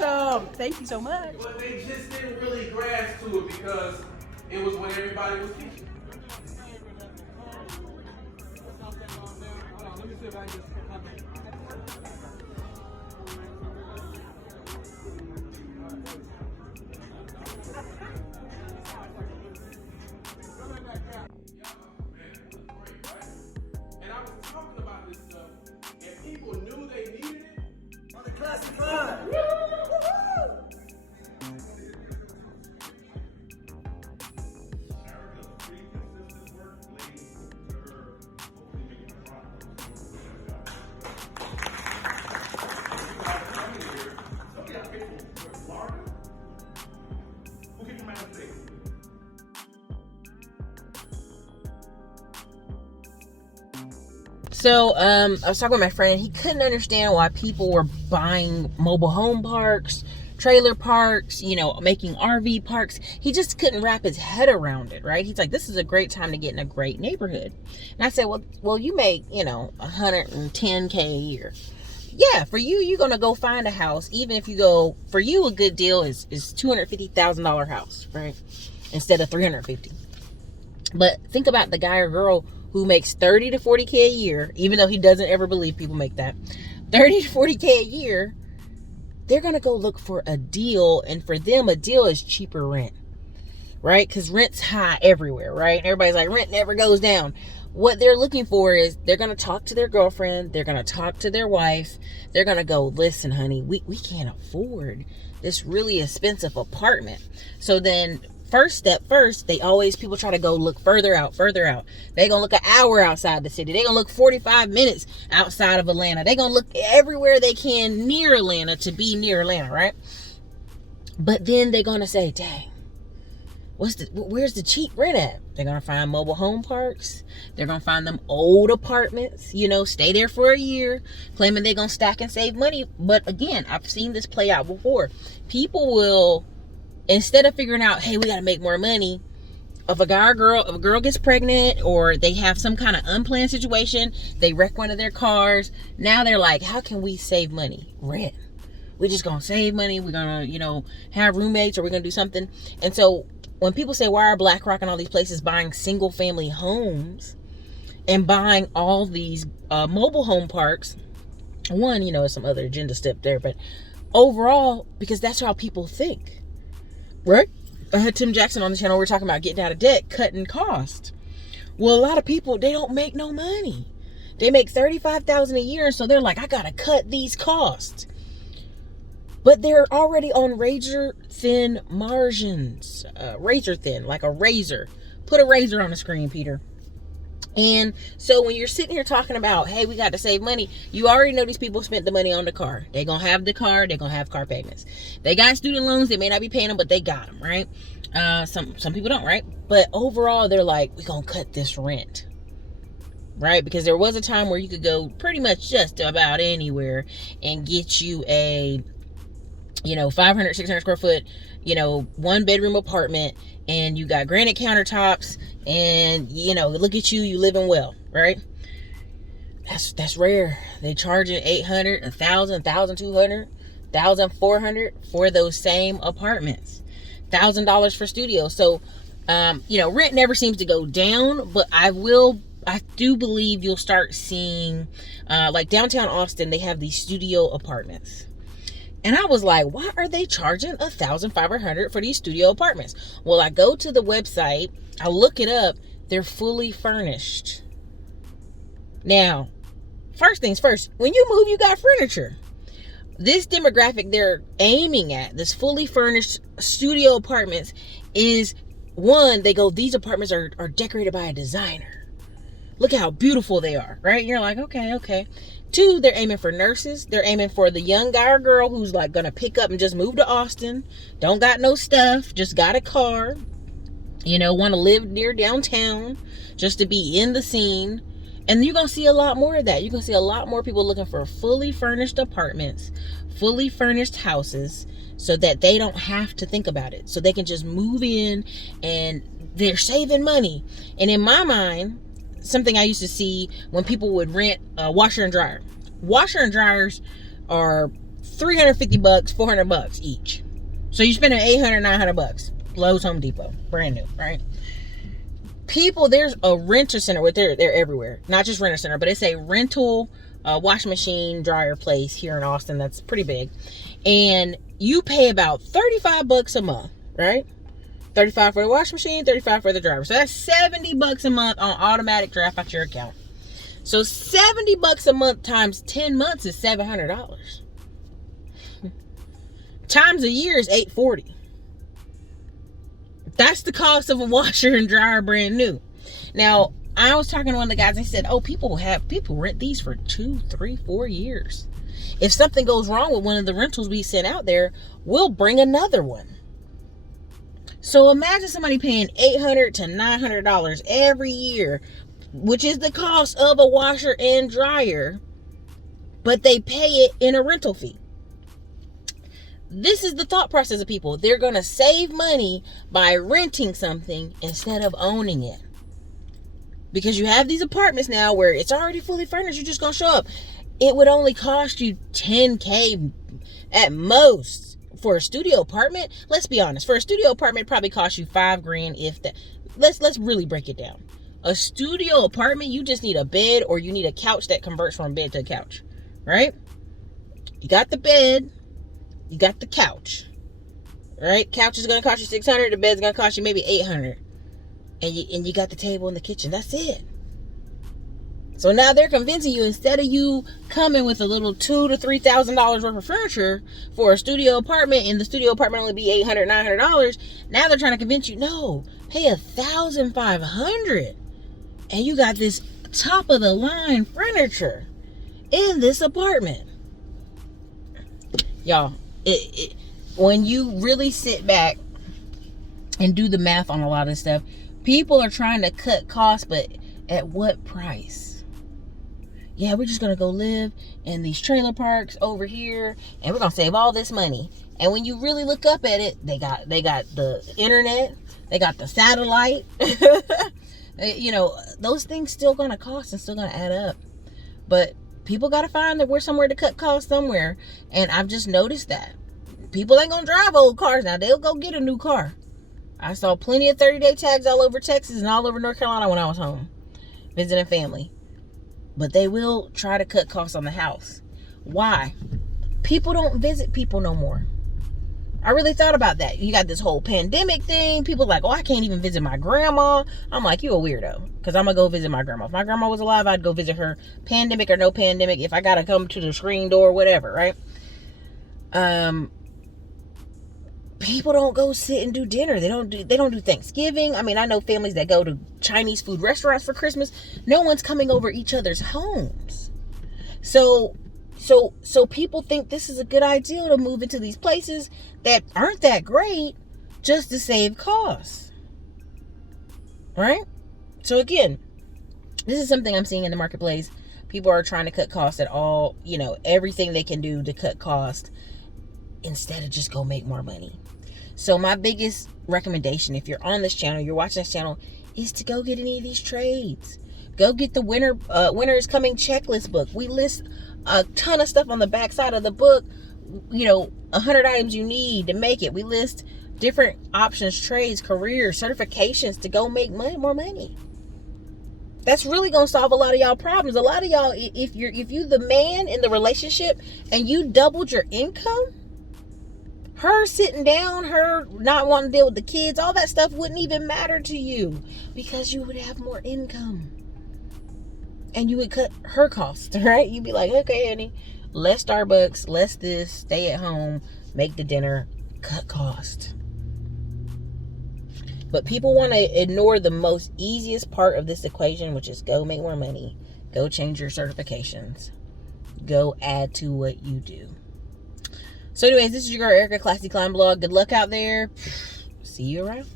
awesome. Thank you so much. But they just didn't really grasp to it because it was what everybody was teaching. And I was talking about this stuff, and people knew they needed it. On the classic line. So, I was talking with my friend. He couldn't understand why people were buying mobile home parks, trailer parks, you know, making RV parks. He just couldn't wrap his head around it, right? He's like, this is a great time to get in a great neighborhood. And I said, well, you make, you know, $110K a year. Yeah, for you, you're going to go find a house. Even if you go, for you, a good deal is $250,000 house, right? Instead of $350. But think about the guy or girl who makes 30 to 40K a year, even though he doesn't ever believe people make that, 30 to 40K a year, they're going to go look for a deal. And for them, a deal is cheaper rent, right? Because rent's high everywhere, right? And everybody's like, rent never goes down. What they're looking for is they're going to talk to their girlfriend. They're going to talk to their wife. They're going to go, listen, honey, we can't afford this really expensive apartment. So then first, people try to go look further out. They're going to look an hour outside the city. They're going to look 45 minutes outside of Atlanta. They're going to look everywhere they can near Atlanta to be near Atlanta, right? But then they're going to say, dang, where's the cheap rent at? They're going to find mobile home parks. They're going to find them old apartments, you know, stay there for a year, claiming they're going to stack and save money. But again, I've seen this play out before. People will, instead of figuring out, hey, we got to make more money, if a girl gets pregnant or they have some kind of unplanned situation, they wreck one of their cars. Now they're like, how can we save money? Rent. We're just going to save money. We're going to, you know, have roommates, or we're going to do something. And so when people say, why are BlackRock and all these places buying single family homes and buying all these mobile home parks? One, you know, there's some other agenda step there, but overall, because that's how people think, right? I had Tim Jackson on the channel. We're talking about getting out of debt, cutting costs. Well, a lot of people, they don't make no money. They make $35,000 a year, and so they're like, I gotta cut these costs. But they're already on razor thin margins. Razor thin, like a razor. Put a razor on the screen, Peter. And so when you're sitting here talking about, hey, we got to save money, you already know these people spent the money on the car. They're going to have the car. They're going to have car payments. They got student loans. They may not be paying them, but they got them, right? Some people don't, right? But overall, they're like, we're going to cut this rent, right? Because there was a time where you could go pretty much just about anywhere and get you a, you know, 500, 600 square foot, you know, 1-bedroom apartment, and you got granite countertops, and, you know, look at you living well, right? That's rare. They charging $800, $1,000, $1,200, $1,400 for those same apartments, $1,000 for studios. So, you know, rent never seems to go down, but I do believe you'll start seeing, like downtown Austin, they have these studio apartments. And I was like, why are they charging $1,500 for these studio apartments? Well, I go to the website, I look it up, they're fully furnished. Now, first things first, when you move, you got furniture. This demographic they're aiming at, this fully furnished studio apartments, is one, they go, these apartments are decorated by a designer. Look how beautiful they are, right? You're like, okay. Two, they're aiming for nurses. They're aiming for the young guy or girl who's like gonna pick up and just move to Austin, don't got no stuff, just got a car, you know, want to live near downtown just to be in the scene. And you're gonna see a lot more of that. You're gonna see a lot more people looking for fully furnished apartments, fully furnished houses, so that they don't have to think about it, so they can just move in and they're saving money. And in my mind, something I used to see when people would rent a washer and dryer. Washer and dryers are $350, $400 each. So you're spending $800, $900. Lowe's, Home Depot, brand new, right? People, there's a renter center with they're everywhere. Not just renter center, but it's a rental washing machine dryer place here in Austin that's pretty big. And you pay about $35 a month, right? $35 for the washing machine, $35 for the dryer. So that's $70 a month on automatic draft out your account. So $70 a month times 10 months is $700. Times a year is $840. That's the cost of a washer and dryer brand new. Now, I was talking to one of the guys, and he said, oh, people rent these for 2, 3, 4 years. If something goes wrong with one of the rentals we sent out there, we'll bring another one. So imagine somebody paying $800 to $900 every year, which is the cost of a washer and dryer, but they pay it in a rental fee. This is the thought process of people. They're going to save money by renting something instead of owning it. Because you have these apartments now where it's already fully furnished. You're just going to show up. It would only cost you $10K at most for a studio apartment. Let's be honest. For a studio apartment, it probably costs you $5,000 if that. Let's really break it down. A studio apartment, you just need a bed or you need a couch that converts from bed to a couch. Right? You got the bed. You got the couch, right? Couch is going to cost you $600. The bed's going to cost you maybe $800. And you got the table in the kitchen. That's it. So now they're convincing you, instead of you coming with a little $2,000 to $3,000 worth of furniture for a studio apartment, and the studio apartment only be $800, $900, now they're trying to convince you, no, pay $1,500. And you got this top of the line furniture in this apartment. Y'all, when you really sit back and do the math on a lot of stuff, people are trying to cut costs, but at what price? Yeah, we're just going to go live in these trailer parks over here, and we're going to save all this money. And when you really look up at it, they got the internet, they got the satellite. You know, those things still going to cost and still going to add up. But people got to find that we're somewhere to cut costs somewhere. And I've just noticed that. People ain't going to drive old cars now. They'll go get a new car. I saw plenty of 30-day tags all over Texas and all over North Carolina when I was home visiting family. But they will try to cut costs on the house. Why? People don't visit people no more. I really thought about that. You got this whole pandemic thing. People are like, oh, I can't even visit my grandma. I'm like, you a weirdo. Because I'm going to go visit my grandma. If my grandma was alive, I'd go visit her, pandemic or no pandemic. If I got to come to the screen door, whatever, right? People don't go sit and do dinner. They don't do Thanksgiving. I mean, I know families that go to Chinese food restaurants for Christmas. No one's coming over each other's homes. So people think this is a good idea to move into these places that aren't that great just to save costs. Right? So again, this is something I'm seeing in the marketplace. People are trying to cut costs at all, everything they can do to cut costs instead of just go make more money. So my biggest recommendation, if you're on this channel, you're watching this channel, is to go get any of these trades. Go get the winter is coming checklist book. We list a ton of stuff on the back side of the book, 100 items you need to make it. We list different options, trades, careers, certifications to go make more money. That's really gonna solve a lot of y'all problems. A lot of y'all, if you the man in the relationship and you doubled your income, her sitting down, her not wanting to deal with the kids, all that stuff wouldn't even matter to you because you would have more income. And you would cut her costs, right? You'd be like, okay, honey, less Starbucks, less this, stay at home, make the dinner, cut cost. But people want to ignore the most easiest part of this equation, which is go make more money, go change your certifications, go add to what you do. So anyways, this is your girl Erica, Classy Climb Blog. Good luck out there. See you around.